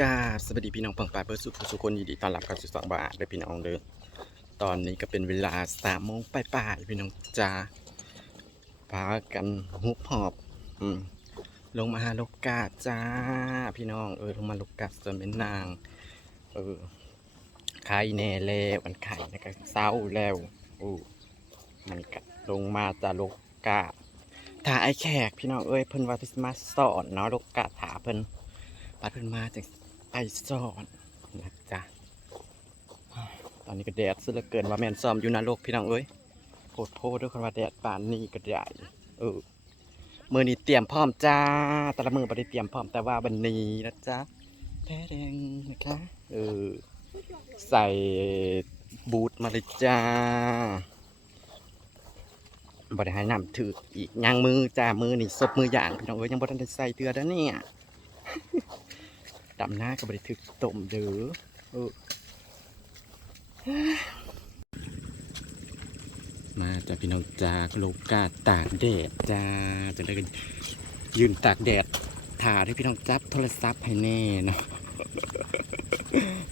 กาสวัสดีพี่น้องเพังปายเพื่อสุขสุขคนยินดีต้อนรับเข้าสู่สองบาทเลยพี่น้องเด้อตอนนี้ก็เป็นเวลาสามโมงปลายๆพี่น้องจ้าพากันฮุบหอบอืมลงมาหาลูกกาจ้า พี่น้องเออลงมาลูกกาจนเป็นนาง เออไข่แน่แล้วมันไข่นะก็เศร้าแล้วอู้มันก็ลงมาจากลูกกาถ่าไอ้แขกพี่น้องเอ้ยเพิ่นว่าที่มาสอนเนาะลูกกาถาเพิ่นปัดเพิ่นมาจาก ไปสอนนะจ๊ะตอนนี้ก็แดดซะเหลือเกินว่าแมนซ้อมอยู่นรกพี่น้องเอ้ยโพดโพดด้วยคนว่าแดดป่านนี้ก็ได้เออมือนี้เตรียมพร้อมจ้า แต่ละมือไม่ได้เตรียมพร้อมแต่ว่าวันนี้นะจ๊ะแพ้แดงนะคะเออใส่บูทมาเลยจ้าบริหารนำถืออีกยางมือจ้ามือนี่ศพมืออย่างพี่น้องเอ้ยยังบ่ทันได้ใส่เตือแล้วเนี่ย ดำหน้ากับบริทึกตมเด้อเออมาจากพี่น้องจากโลกาตากแดดจ้าจะได้กันยืนตากแดดถ่าให้พี่น้องจับโทรศัพท์ให้แน่เนาะ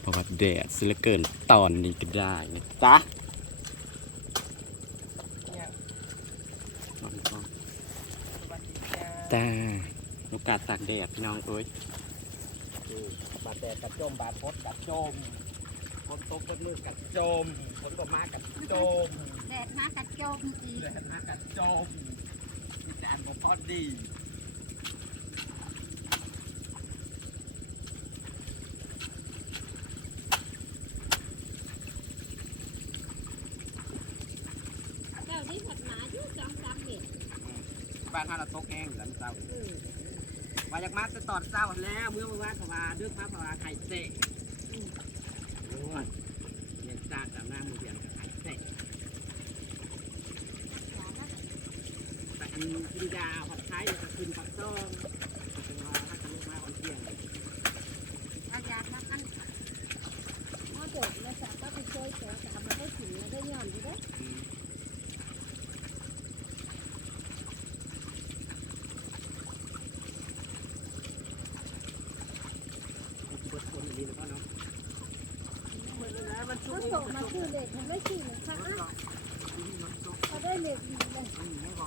เพราะว่าแดดสิเหลือเกินตอนนี้ก็ได้นะจ๊ะจ้าโลกาตากแดดพี่น้องเอ้ย บาดแดดกัดจมบาดพดกัดจมฝนตกฝนมือกัดจมฝนตกมากัดจมแดดมากระโจมอีกแดดมากัดจมมีแดดมาพอดีเจ้านี่ผัดหมาอยู่สองสามเม็ดบ้านท่าเราตกแห้งอยู่แล้วเจ้าเออ ว่าอยากมาจะตอดเศร้าแล้วเมื่อวันวานสว่าเดือดพระพราไข่เตะโอ้ยเรียนจ้าจากหน้ามือเรียนกับไข่เตะแต่อันกินยาผัดไทยกับกินผัดส้มเป็นว่าถ้าจะลุกมาวันเที่ยง เอายามาอันพอจบแล้วสาวก็ไปช่วยตัวแต่เอามาได้ถึงแล้วได้ย้อนอยู่เด้อ มันส่งมา ชื่อเด็กมันไม่ชื่อเหมือนค่ะเขาได้เด็กดีเลยว่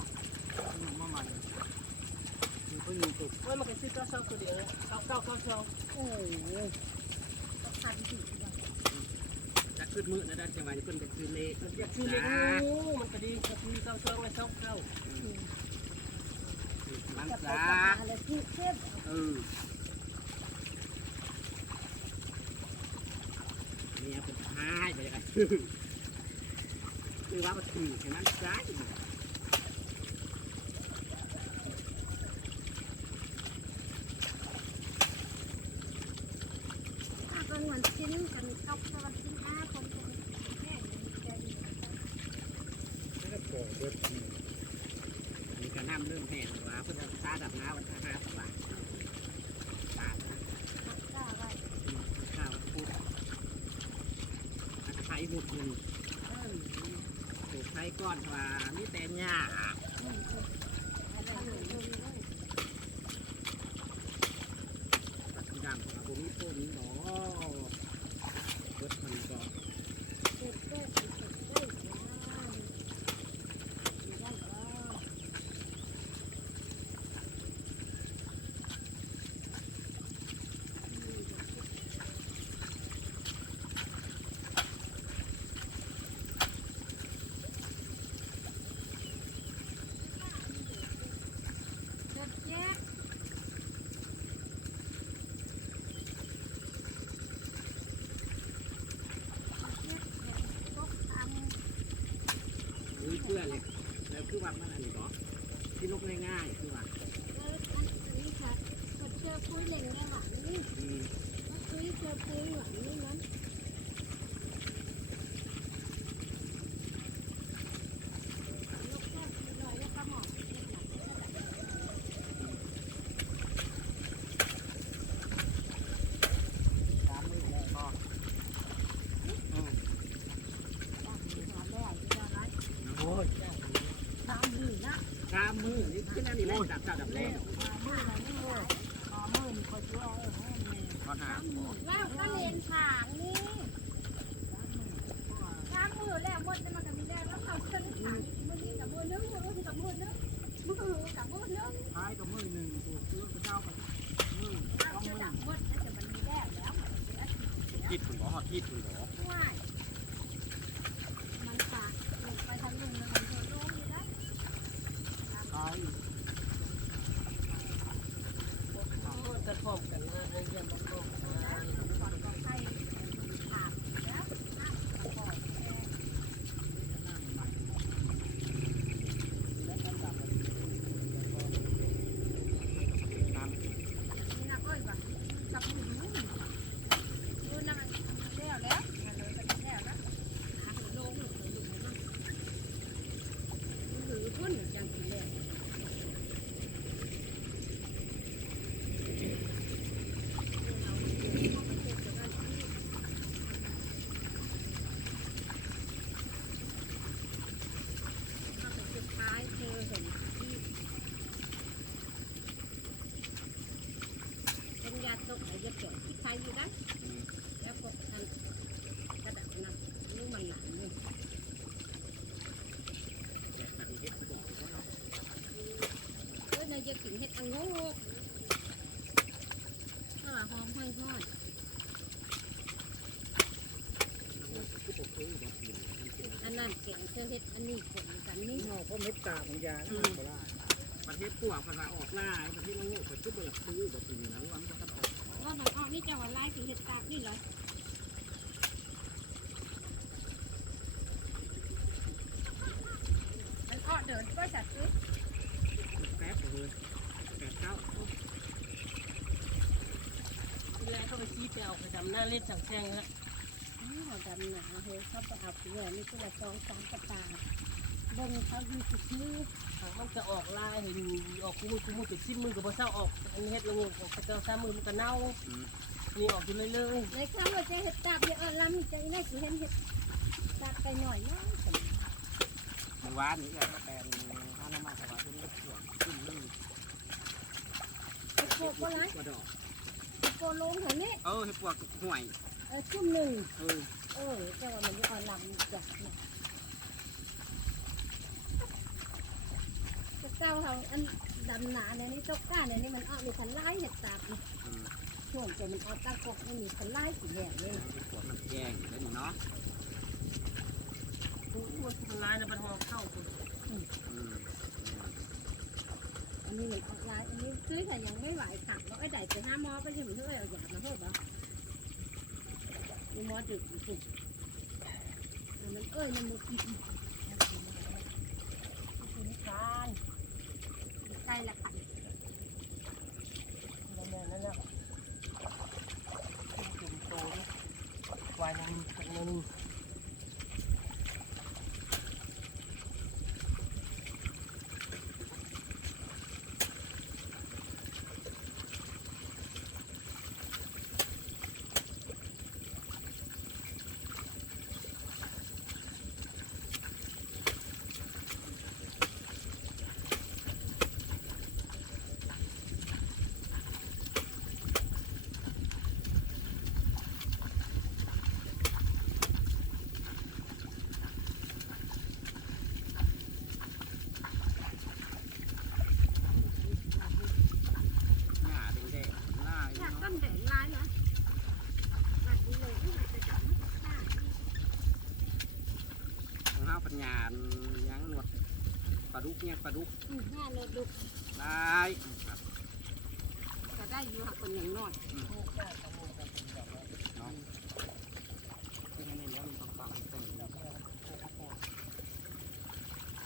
ามันก็ซื้อตัวเช่าตัวเดียวเช่าเช่าเช่าเช่าโอ้โหก็พันสี่วันจะขึ้นมือนะด้านจังหวะนี้เพิ่นจะขึ้นเลขอยากซื้อเล็กงูมันก็ดีก็ซื้อเช่าเช่าไว้เช่าเช่ามันจะไปจ้ากับอะไรที่เทพเออ เนี่ยเป็นท้ายไปกันคือคือว่ามันถือเห็นไหมจ้าถ้าเป็นวันชิ้นกันตกตะวันชิ้นอ้าคนคนแค่ใจดี แล้วก็โผล่เบิดมีกระน้ำเริ่มแห้งแล้วเพื่อนตาดับน้ำวันที่ห้าสว่างตา ก้าไว้ ข้าวพูด อาจจะไทยหมุดหนึ่งปลูกไทยก้อนว่ามีแต่หญ้า อะไรเลยเลย ปัจจุบันของผมมีต้นหนอเบิดมันก็ เด็กเด็กเด็กเด็กได้ก็ เด็ดแจ๊ก ตกทำ มีเพื่อนเลยแล้วคือว่ามันอันนี้ก็ที่ลกง่ายๆคือว่า เอออันนี้ค่ะกดเชือก ปุ้ยเล่นได้หวังนี่ปุ้ยเจอปุ้ยหวังนี่นั้นยกแค่ลอยแล้วก็หมอบ สามมือแล้วก็อืมโอ้ย ตามหื่นนะ สามมือนี่ขึ้นอันนี้แล้วดับดับดับแล้ว ตามมืออะไรนี่เลยตามมือนี่ก็ช่วยเออให้แม่ ขอถาม ตาม หมดแล้วมันก็มีแรงแล้วเขาเส้นขายมือนี้กับมือนึงมือนี้กับมือนึงมือกับมือนึง ท้ายกับมือหนึ่งตัวเพื่อกระเจ้าไปมือ เรา ต้อง จะ มือ ดับหมดแล้วแต่มันมีแรงแล้วมันเสียเสีย คิดถึงบ่ฮอดคิดถึงบ่ง่ายมันฝากลงไปทางลุงแล้วมันโดนลงอยู่นะ ท้าย จะพร้อมกันนะไอ้ยังบ่พร้อมกันนะ ก่อนก่อนไปขาดแล้วน้ำก่อนแก น้ำ นี่นะเอ้ยว่ะจับมือหนูดูนั่งแล้วแล้วมาเลยไปแล้วนะหาหัวโลงหรือหัวหลุมมันหรือพุ่นจังสีแดงสุดท้ายเธอเห็นที่เป็นยาตกไหนจะเกิดที่ใครอยู่ได้ แล้วก็อันกระดับนั้นนี่มันหนาเนี่ยเอ้ยนายจะกินเห็ดอังโง่ถ้าหอมห้อยห้อยอันนั้นเก่งเธอเห็ดอันนี้ผลกันนี่นอกก็เม็ดตาของยาโบราณประเทศพวกภาษาออกล่าประเทศละโง่ประเทศเบิกซื้อแบบนี้นวันจะกันออกว่ามันออกนี่จะว่าลายสีเห็ดตากนี่เลยมันออกเดินก็จัดซื้อแป๊บเลย เก้าเวลาเขาไปชี้ไปเอาไปทำหน้าเล่นสังแซงแล้วอ้าวดำหนาเฮ้ยเขาไปเอาเพื่อนนี่ก็ละสองสามกระตาเบิ่งเขาอยู่ที่มือมันจะออกลายเห็นออกกูมือกูมือติดซิมมือกับพ่อเศร้าออกอันนี้เฮ็ดละงูออกกระเจ้าซ้ามือมันก็เน่านี่ออกอยู่เรื่อยในครั้งว่าจะเห็ดตาบเยอะลำจะได้สิเห็นเห็ดตาบไปหน่อยนะเมื่อวานนี้แกก็แปลงห้าน้ำมันแต่ว่าเป็นเล็กส่วนขึ้นนึ่ง ไอ้โคกก็ร้ายกระดอกโกลงแถวนี้ เออให้พวกห่วยเออชุ่มหนึ่งเออเออจ้าว่ามันจะอ่อนลำจัดเนี่ยเจ้าเขาอันดำหนาเนี่ยนี่จก้าเนี่ยนี่มันอ่อกมีพันไล่เห็ดตาบช่วงจะมันอ่อกตากกไม่มีพันไล่สีแดงเลยให้พวกน้ำแกงได้นี่เนาะๆกูมันทำลายในบันหอเข้ากูอืม นนี้มันออกไล่อันนี้ซื้อแต่ยังไม่ไหวขับแล้วไอ้ใดไปห้ามอไปยังเฮ้ยเอยากมาเฮ้ยบ่มีมอดึกอยู่สิมันเอ้ยมันมุดกินกินกันใกล้ละค่ะแม่นั่นน่ะจุ่มโตนี่วายนึงนึง หญ้าแดงๆล่า อยาก เนาะ ต้นแดงลายนะแบบนี้เลยที่มันจะจับไม่ได้ ของเฮาปัญญายังหนวดปลาดุก เนี่ยปลาดุกอืมห้าเลยดูได้ครับจะได้อยู่หักคนอย่างน้อยน้องที่นี่เนี่ยมีฟังๆแต่ง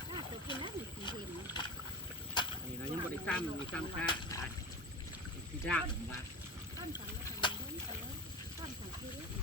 ถ้าตัวกินแล้วมีสีเห็นนี่เรายังบริซ้ำมีซ้ำค่าที่ด้ามว่าต้นสังแล้วก็ยังเห็นกันเลยต้นสังคืออีกที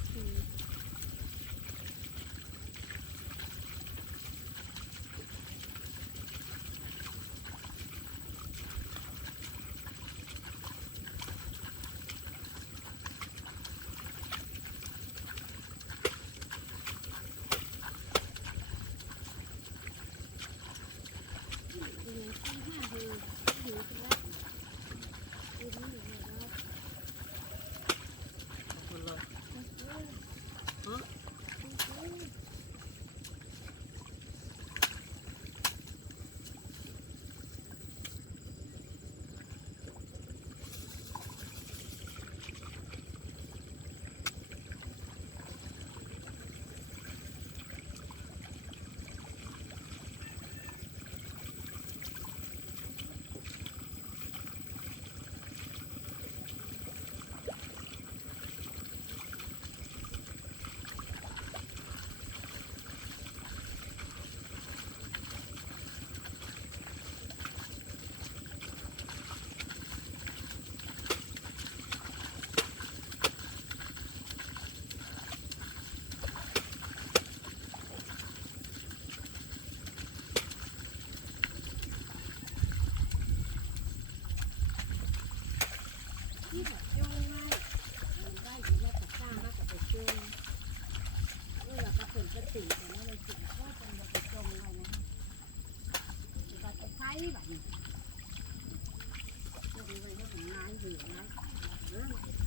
ถือนะ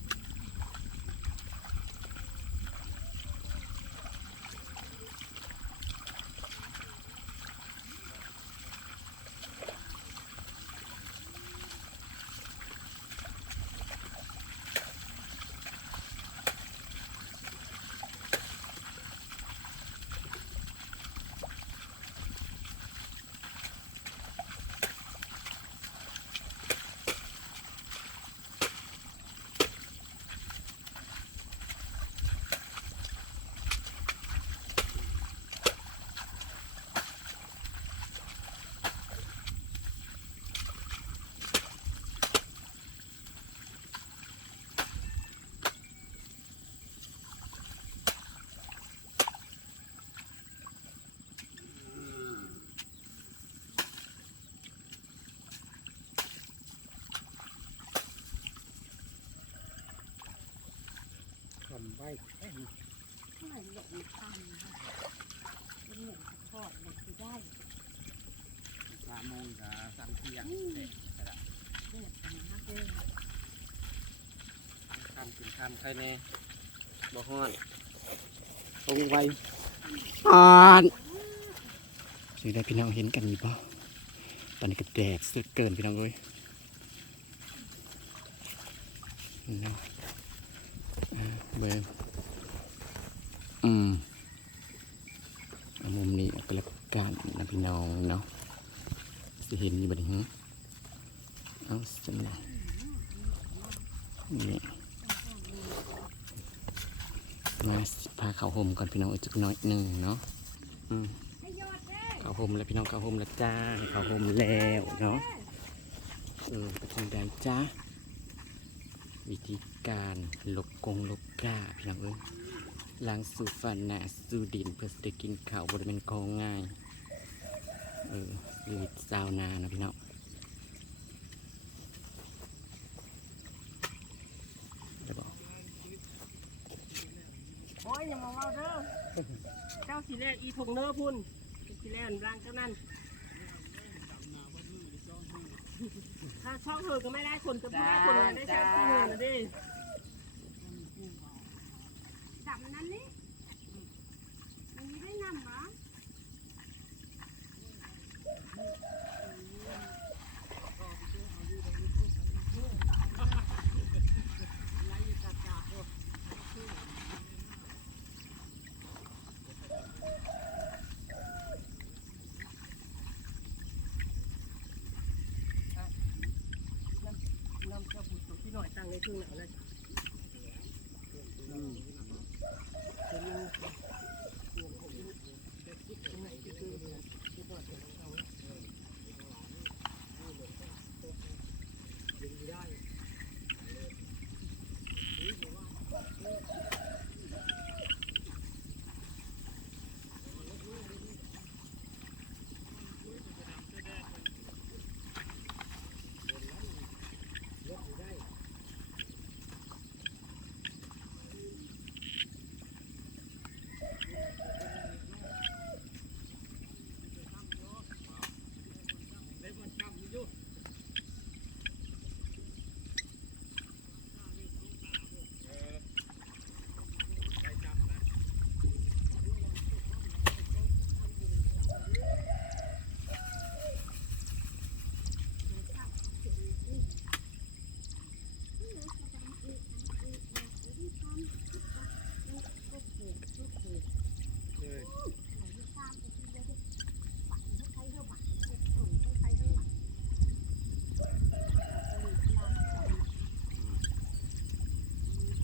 ไปเอ้ยไหร่หลบมันตันเป็นเหมือนทอดหลบที่ได้สามโมงกับสามเที่ยงเด็กกระดาษเลือดขนาดเด้อคำกินคำใครแน่บ่ฮ้อนตรงไวอ่านสิได้พี่น้องเห็นกันอยู่ป่ะตอนนี้ก็แดดสุดเกินพี่น้องเอ้ย เนาะอ่าเบิ่งอืมเอมุมนี้เอาไปแล้วกันนะพี่น้องเนาะสิเห็นอยู่บัดนี้ฮะเอาสักหน่อยนี่มาพาเขาห่มก่อนพี่น้องอีกจักหน้อยหนึ่งเนาะอืมให้ยอดเด้เขาห่มแล้วพี่น้องเขาห่มแล้วจ้าเขาห่มแล้วเนาะเออเป็นจังใดจ้าวิธี การลกกงลกกาพี่น้องเอ้ยล้างสู่ฟันหนาสู่ดินเพื่อสิได้กินข้าวบริเวณของง่าย เออชีวิตชาวนานะพี่น้องเดี๋ยวบอกโอ้ยอย่ามาเว่าเด้อเจ้าสีแลนอีทงเนอพุ่นสีแลนร่างเจ้านั่นถ้าช่องเธอก็ไม่ได้คนจะพูดได้คนได้ใช้ที่เธอนะดิ จับนั้นนี่มันไม่ได้นำหรอ ที่หน่อยตั้งในทุ่งหนาเลย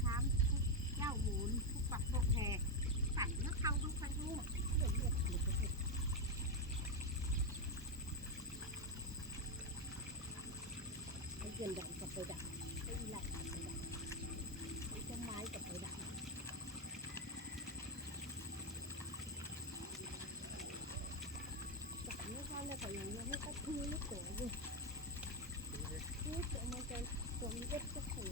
ช้างเจ้าหมูทุกปักพวกแพรปั่นเนื้อเข้าทุกไฟลูกเลือดเลือดเลือดเลือดไอ้ เกนดำกับไปดักไอ้หลกับไปดักไอ้ต้นไม้กับไปดักจับไม่ได้เลยแต่ยังไม่ก็คือลูกตัวอยู่นี่ตัวมันจะตัวมันเล็จะขู่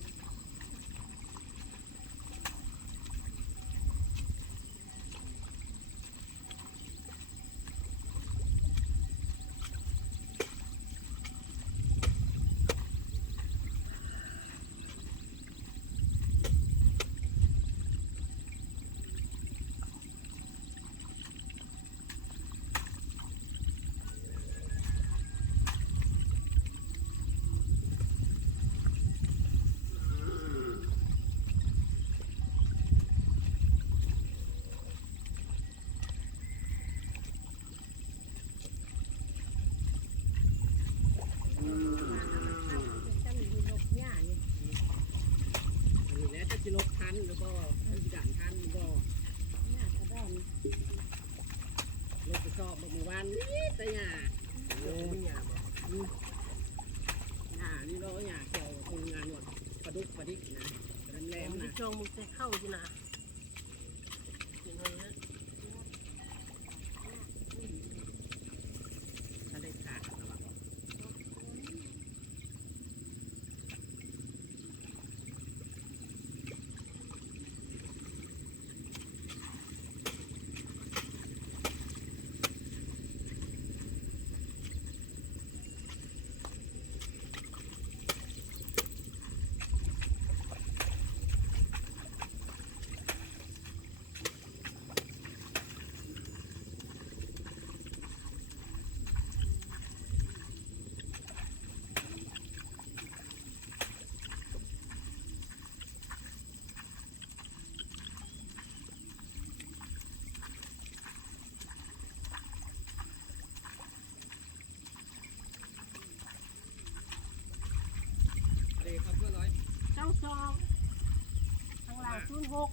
อยู่แล้วจะกิโลทันแล้วก็จะด่านทันก็รถไปสอบเมื่อวานนี้แต่หยาโอ้ยหยาบอกหยานี่เราหยาเกี่ยวคนงานหมดปลาดุกปลาดิกนะแหลมๆ มี นะ จงมึง จะเข้าจีนะกินเลยนะ ถ้าได้ขาดนะว่าาสองข้างล่างศูนย์หก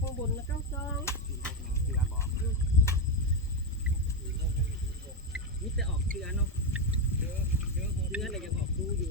ข้างบนแล้วเก้าสองนี่จะออกเชือเนาะเชือเชือเชือเลยยังออกดูอยู่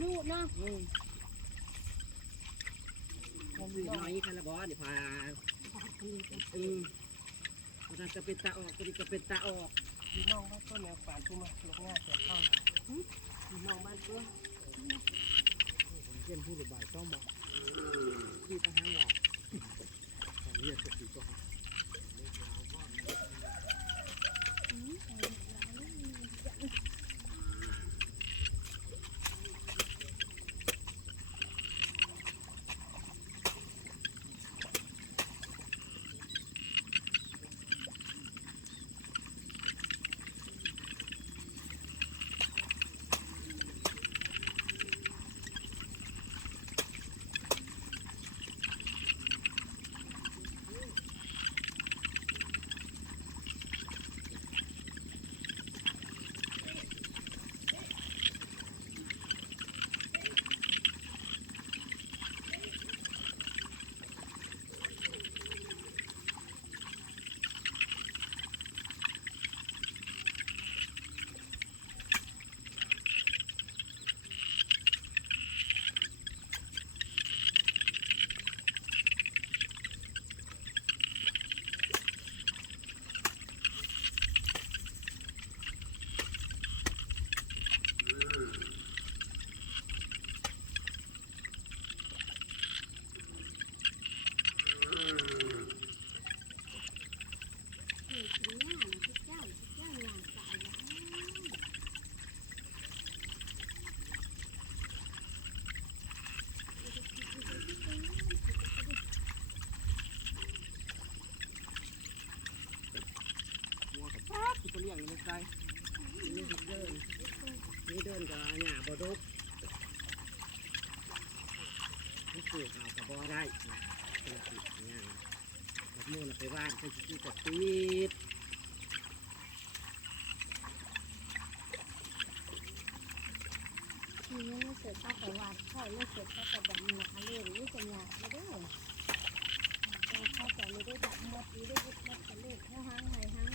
ดูเนาะอืมซื้อน้อยคันละบอสนี่พาอืมเพราะนั้นก็เป็นตาออกตัวนี้ก็เป็นตาออกพี่น้องบ้านต้นแนวป่านทุ่มาลูกง่าเสียเข้าพี่น้องบ้านต้นผมเยี่ยมผู้ระบายต้องบอกที่ทหารหลักของเรียกสติก็ที่ อากระบอได้เป็นติดหญ้ากับมูนไปว่านไปที่กับติดทีนี้เสร็จก็ไปวาดข้อไม่เสร็จก็ไปดำหนาเลยนี่จะเนาไม่ได้เขาจะไม่ได้ดำหมดไม่ได้ยึดมัดกันเลยถ้าห้างไหนห้าง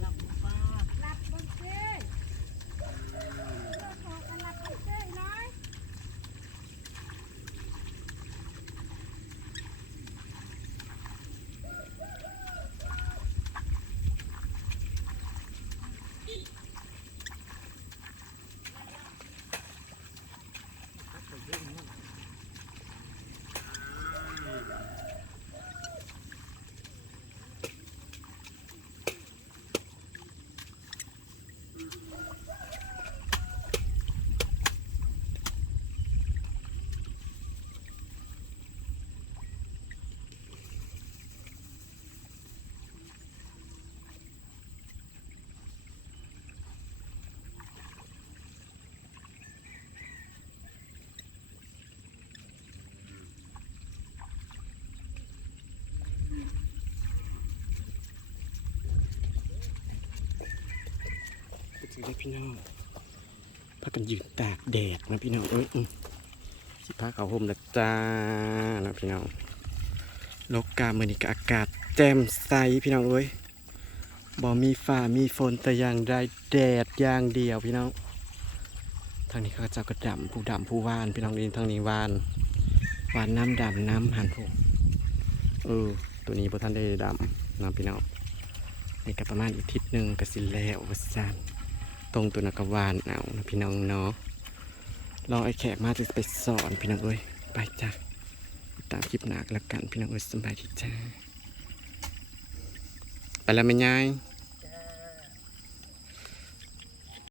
หลับป้า ดูได้พี่น้องพากันยืนตากแดดนะพี่น้องเอ้ยอืมสิพาเขาห่มละจ้านะพี่น้องโลกกาเมือนี้ก็อากาศแจ่มใสพี่น้องเอ้ยบ่มีฟ้ามีฝนแต่อย่างใดแดดอย่างเดียวพี่น้องทางนี้เขาเจ้ากระดำผู้ดำผู้วานพี่น้องนี่ทางนี้วานวานน้ำดำน้ำหันผู้เออตัวนี้พอท่านได้ดำนะพี่น้องนี่ก็ประมาณอีกทิศหนึ่งก็สิแล้วว่าซัน ตรงตัวนักวานเอานะพี่น้องเนาะรอไอ้แขกมาจะไปสอนพี่น้องเอ้ยไปจ้ะตามคลิปหนักแล้วกันพี่น้องเอ้ยสบายดีจ้าไปแล้วไม่ยาย